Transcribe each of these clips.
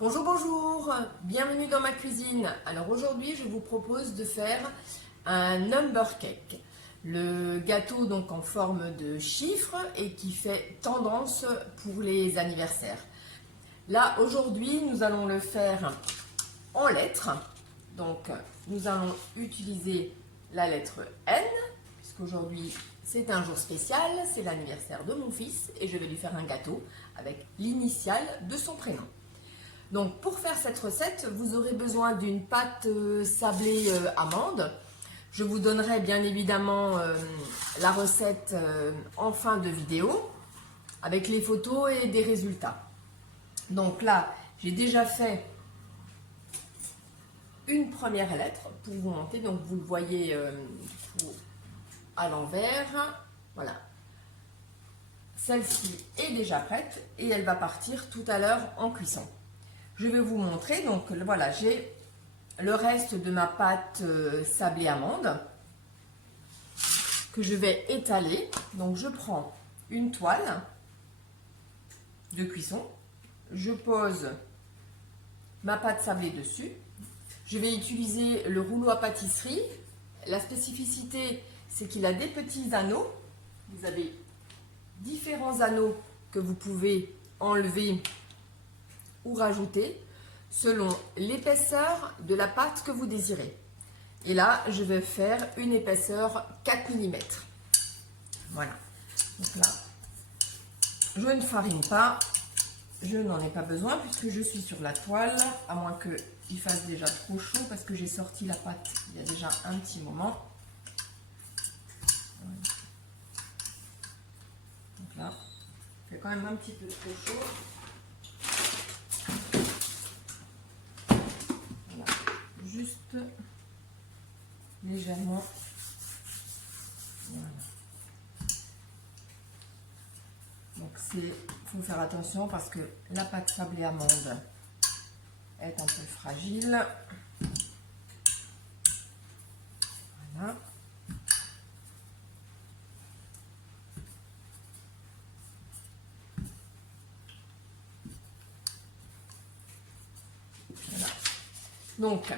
Bonjour, bonjour, bienvenue dans ma cuisine. Alors aujourd'hui, je vous propose de faire un number cake. Le gâteau donc en forme de chiffre et qui fait tendance pour les anniversaires. Là, aujourd'hui, nous allons le faire en lettres. Donc, nous allons utiliser la lettre N, puisqu'aujourd'hui, c'est un jour spécial, c'est l'anniversaire de mon fils et je vais lui faire un gâteau avec l'initiale de son prénom. Donc pour faire cette recette, vous aurez besoin d'une pâte sablée amande. Je vous donnerai bien évidemment la recette en fin de vidéo avec les photos et des résultats. Donc là, j'ai déjà fait une première lettre pour vous monter. Donc vous le voyez à l'envers. Voilà. Celle-ci est déjà prête et elle va partir tout à l'heure en cuisson. Je vais vous montrer, donc voilà, j'ai le reste de ma pâte sablée amande que je vais étaler. Donc je prends une toile de cuisson, je pose ma pâte sablée dessus. Je vais utiliser le rouleau à pâtisserie. La spécificité, c'est qu'il a des petits anneaux. Vous avez différents anneaux que vous pouvez enlever ou rajouter selon l'épaisseur de la pâte que vous désirez. Et là, je vais faire une épaisseur 4 mm. Voilà. Donc là, je ne farine pas. Je n'en ai pas besoin puisque je suis sur la toile, à moins qu'il fasse déjà trop chaud parce que j'ai sorti la pâte il y a déjà un petit moment. Voilà. Donc là, il fait quand même un petit peu trop chaud. Juste légèrement. Voilà. Donc il faut faire attention parce que la pâte sablée amande est un peu fragile. Voilà. Voilà. Donc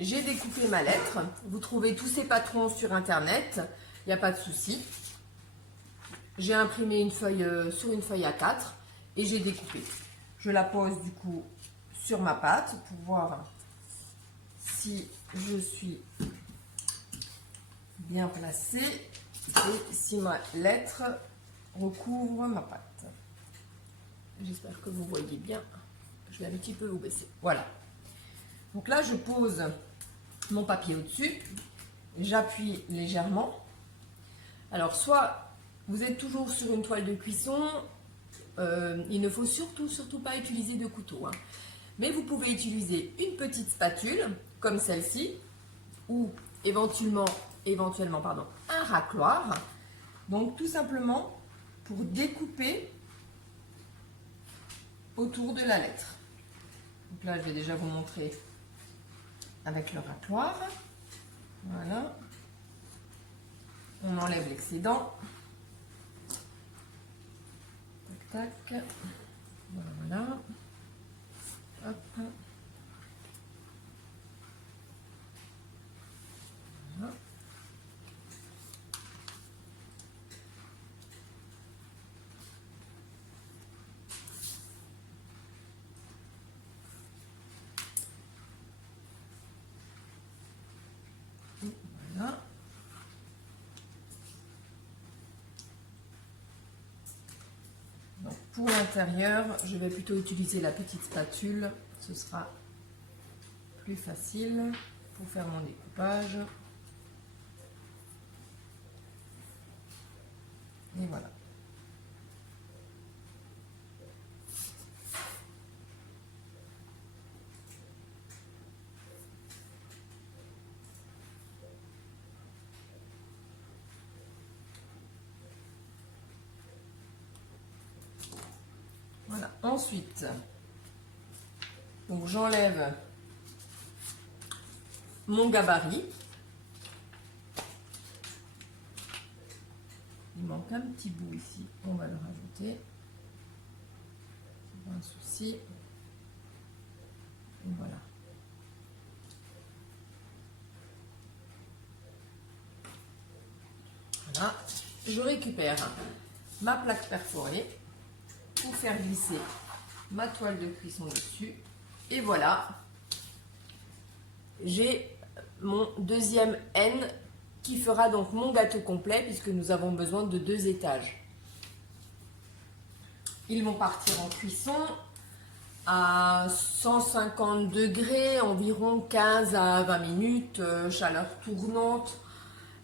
j'ai découpé ma lettre. Vous trouvez tous ces patrons sur internet, il n'y a pas de souci. J'ai imprimé une feuille sur une feuille A4 et j'ai découpé. Je la pose du coup sur ma pâte pour voir si je suis bien placée et si ma lettre recouvre ma pâte. J'espère que vous voyez bien. Je vais un petit peu vous baisser. Voilà. Donc là, je pose mon papier au-dessus. J'appuie légèrement. Alors, soit vous êtes toujours sur une toile de cuisson, il ne faut surtout pas utiliser de couteau. Hein. Mais vous pouvez utiliser une petite spatule, comme celle-ci, ou éventuellement un racloir. Donc, tout simplement pour découper autour de la lettre. Donc là, je vais déjà vous montrer avec le racloir. Voilà. On enlève l'excédent. Tac, tac. Voilà. Hop. Voilà. Voilà. Donc pour l'intérieur, je vais plutôt utiliser la petite spatule. Ce sera plus facile pour faire mon découpage. Et voilà. Voilà. Ensuite, donc j'enlève mon gabarit. Il manque un petit bout ici, on va le rajouter. C'est pas un souci. Et voilà. Voilà. Je récupère ma plaque perforée pour faire glisser ma toile de cuisson dessus. Et voilà, j'ai mon deuxième N qui fera donc mon gâteau complet puisque nous avons besoin de 2 étages. Ils vont partir en cuisson à 150 degrés, environ 15 à 20 minutes, chaleur tournante.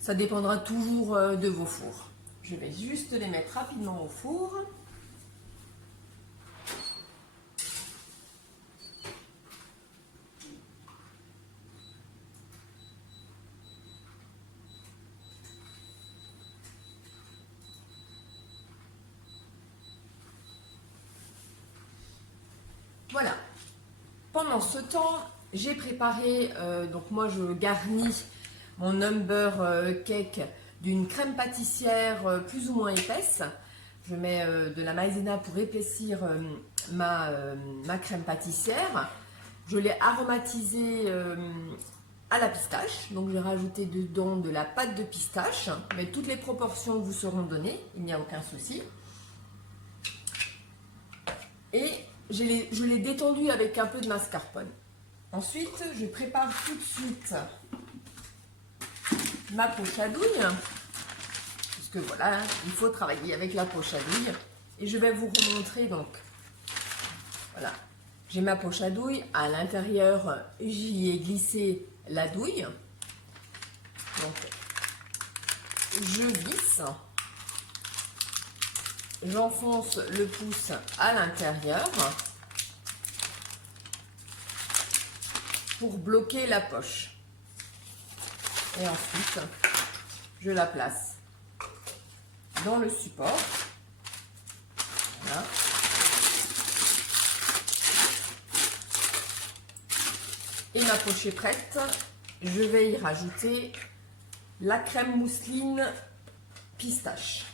Ça dépendra toujours de vos fours. Je vais juste les mettre rapidement au four. Voilà. Pendant ce temps, j'ai préparé, donc moi je garnis mon number cake d'une crème pâtissière plus ou moins épaisse. Je mets de la maïzena pour épaissir ma crème pâtissière. Je l'ai aromatisée à la pistache, donc j'ai rajouté dedans de la pâte de pistache, mais toutes les proportions vous seront données, il n'y a aucun souci. Et je l'ai détendu avec un peu de mascarpone. Ensuite, je prépare tout de suite ma poche à douille, puisque voilà, il faut travailler avec la poche à douille. Et je vais vous remontrer donc, voilà, j'ai ma poche à douille, à l'intérieur j'y ai glissé la douille. Donc, je visse, j'enfonce le pouce à l'intérieur pour bloquer la poche. Et ensuite, je la place dans le support. Voilà. Et ma poche est prête. Je vais y rajouter la crème mousseline pistache.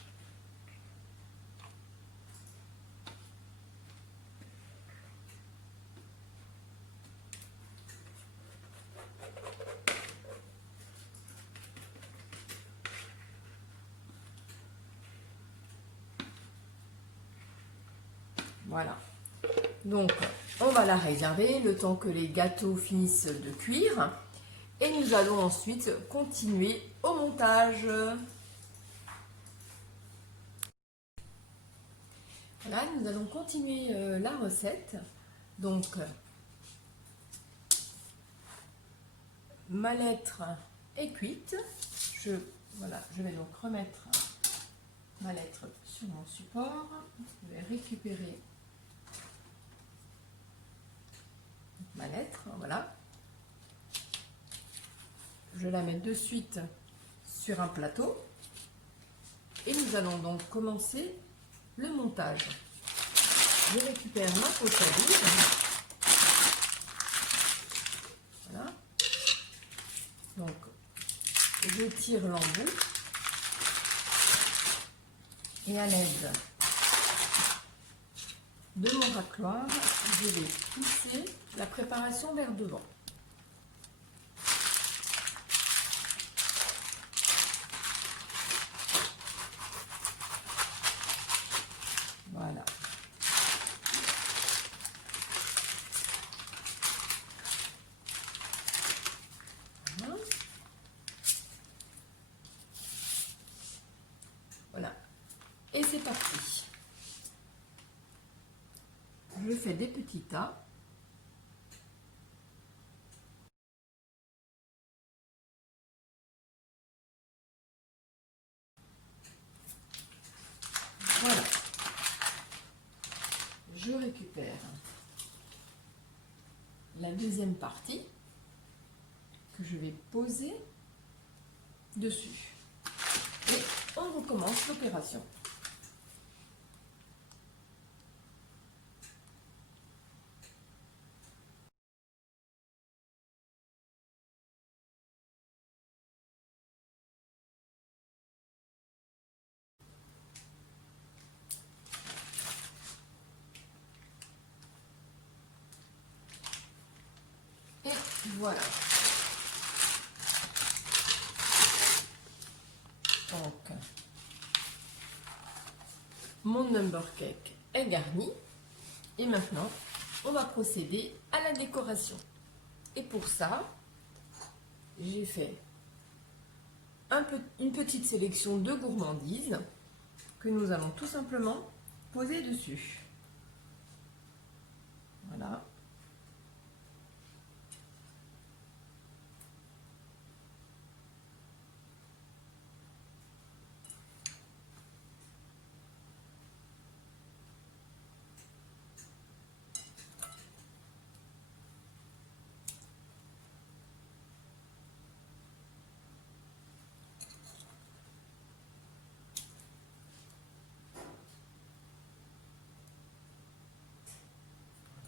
Voilà. Donc, on va la réserver le temps que les gâteaux finissent de cuire. Et nous allons ensuite continuer au montage. Voilà, nous allons continuer la recette. Donc, ma lettre est cuite. Voilà, je vais donc remettre ma lettre sur mon support. Je vais récupérer ma lettre, voilà. Je la mets de suite sur un plateau. Et nous allons donc commencer le montage. Je récupère ma poche à douille. Voilà. Donc, je tire l'embout. Et à l'aide de mon racloir, je vais pousser la préparation vers devant. Voilà. Voilà. Et c'est parti. Je fais des petits tas. Voilà. Je récupère la deuxième partie que je vais poser dessus. Et on recommence l'opération. Voilà. Donc, mon number cake est garni. Et maintenant, on va procéder à la décoration. Et pour ça, j'ai fait une petite sélection de gourmandises que nous allons tout simplement poser dessus. Voilà.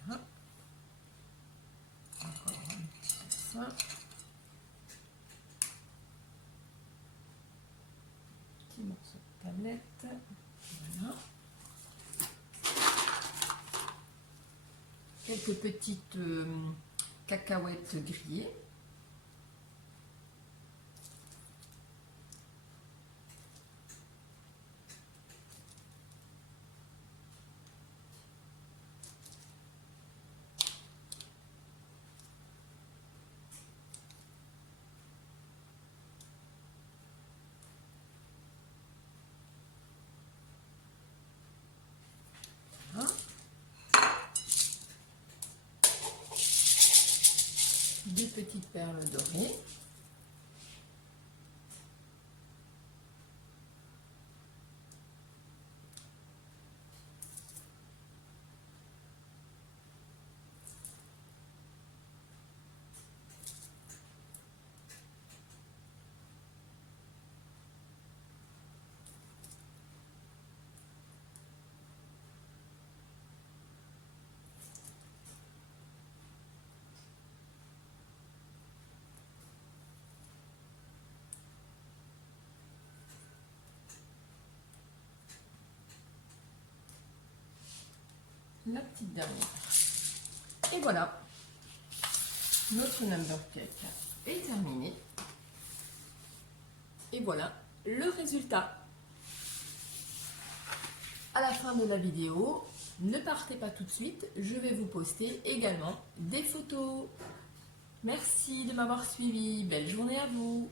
Voilà. Encore ça. Petit morceau de tablette. Voilà. Quelques petites cacahuètes grillées. Voilà. Des petites perles dorées. La petite dernière. Et voilà, notre number cake est terminé. Et voilà le résultat. À la fin de la vidéo, ne partez pas tout de suite, je vais vous poster également des photos. Merci de m'avoir suivi, belle journée à vous.